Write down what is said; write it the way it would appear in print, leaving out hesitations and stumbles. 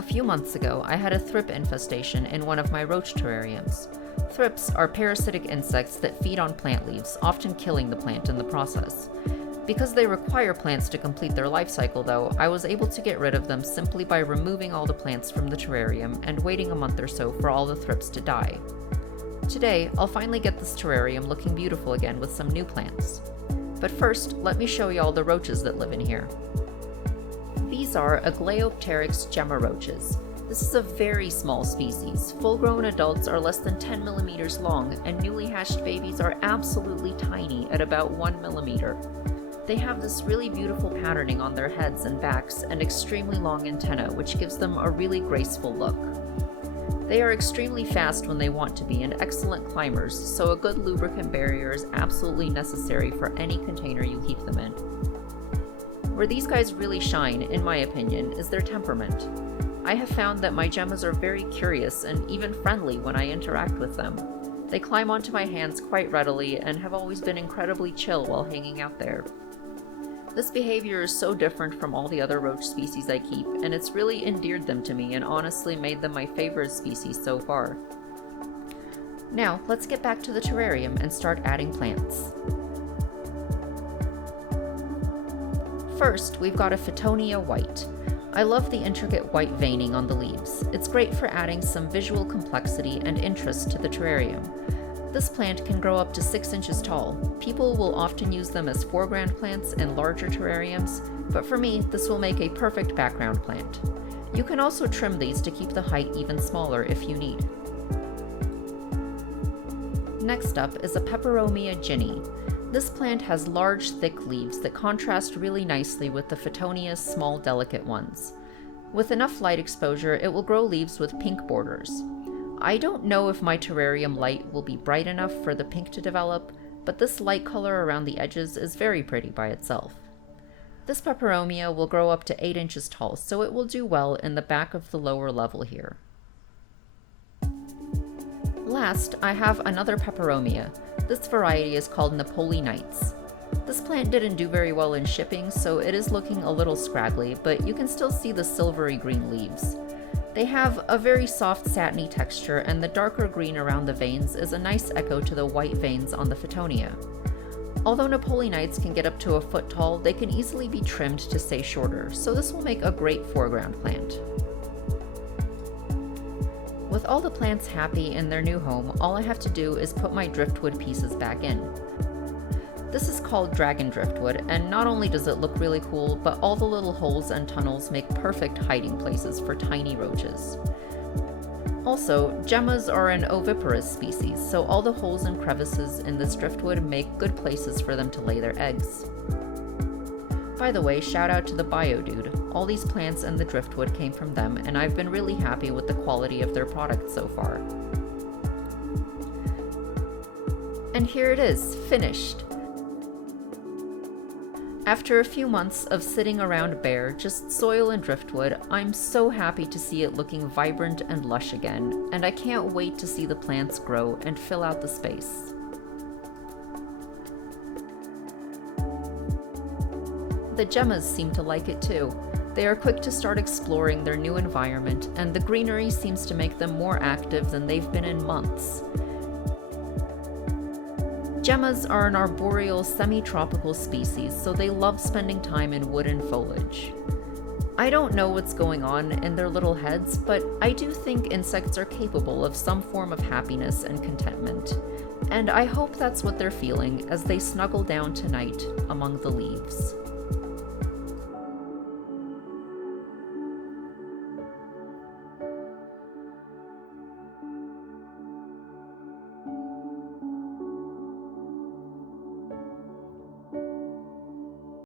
A few months ago, I had a thrip infestation in one of my roach terrariums. Thrips are parasitic insects that feed on plant leaves, often killing the plant in the process. Because they require plants to complete their life cycle, though, I was able to get rid of them simply by removing all the plants from the terrarium and waiting a month or so for all the thrips to die. Today, I'll finally get this terrarium looking beautiful again with some new plants. But first, let me show you all the roaches that live in here. These are Aglaopteryx Gemma roaches. This is a very small species. Full-grown adults are less than 10 millimeters long, and newly hatched babies are absolutely tiny at about 1 millimeter. They have this really beautiful patterning on their heads and backs and extremely long antennae, which gives them a really graceful look. They are extremely fast when they want to be and excellent climbers, so a good lubricant barrier is absolutely necessary for any container you keep them in. Where these guys really shine, in my opinion, is their temperament. I have found that my Gemmas are very curious and even friendly when I interact with them. They climb onto my hands quite readily and have always been incredibly chill while hanging out there. This behavior is so different from all the other roach species I keep, and it's really endeared them to me and honestly made them my favorite species so far. Now, let's get back to the terrarium and start adding plants. First, we've got a Fittonia white. I love the intricate white veining on the leaves. It's great for adding some visual complexity and interest to the terrarium. This plant can grow up to 6 inches tall. People will often use them as foreground plants in larger terrariums, but for me, this will make a perfect background plant. You can also trim these to keep the height even smaller if you need. Next up is a Peperomia ginny. This plant has large, thick leaves that contrast really nicely with the Fittonia's small, delicate ones. With enough light exposure, it will grow leaves with pink borders. I don't know if my terrarium light will be bright enough for the pink to develop, but this light color around the edges is very pretty by itself. This Peperomia will grow up to 8 inches tall, so it will do well in the back of the lower level here. Last, I have another Peperomia. This variety is called Napoli Nights. This plant didn't do very well in shipping, so it is looking a little scraggly, but you can still see the silvery green leaves. They have a very soft satiny texture, and the darker green around the veins is a nice echo to the white veins on the Fittonia. Although Napoli Nights can get up to a foot tall, they can easily be trimmed to stay shorter, so this will make a great foreground plant. With all the plants happy in their new home, all I have to do is put my driftwood pieces back in. This is called dragon driftwood, and not only does it look really cool, but all the little holes and tunnels make perfect hiding places for tiny roaches. Also, Gemmas are an oviparous species, so all the holes and crevices in this driftwood make good places for them to lay their eggs. By the way, shout out to the Bio Dude. All these plants and the driftwood came from them, and I've been really happy with the quality of their product so far. And here it is, finished. After a few months of sitting around bare, just soil and driftwood, I'm so happy to see it looking vibrant and lush again, and I can't wait to see the plants grow and fill out the space. The Gemmas seem to like it too. They are quick to start exploring their new environment, and the greenery seems to make them more active than they've been in months. Gemmas are an arboreal, semi-tropical species, so they love spending time in wood and foliage. I don't know what's going on in their little heads, but I do think insects are capable of some form of happiness and contentment, and I hope that's what they're feeling as they snuggle down tonight among the leaves.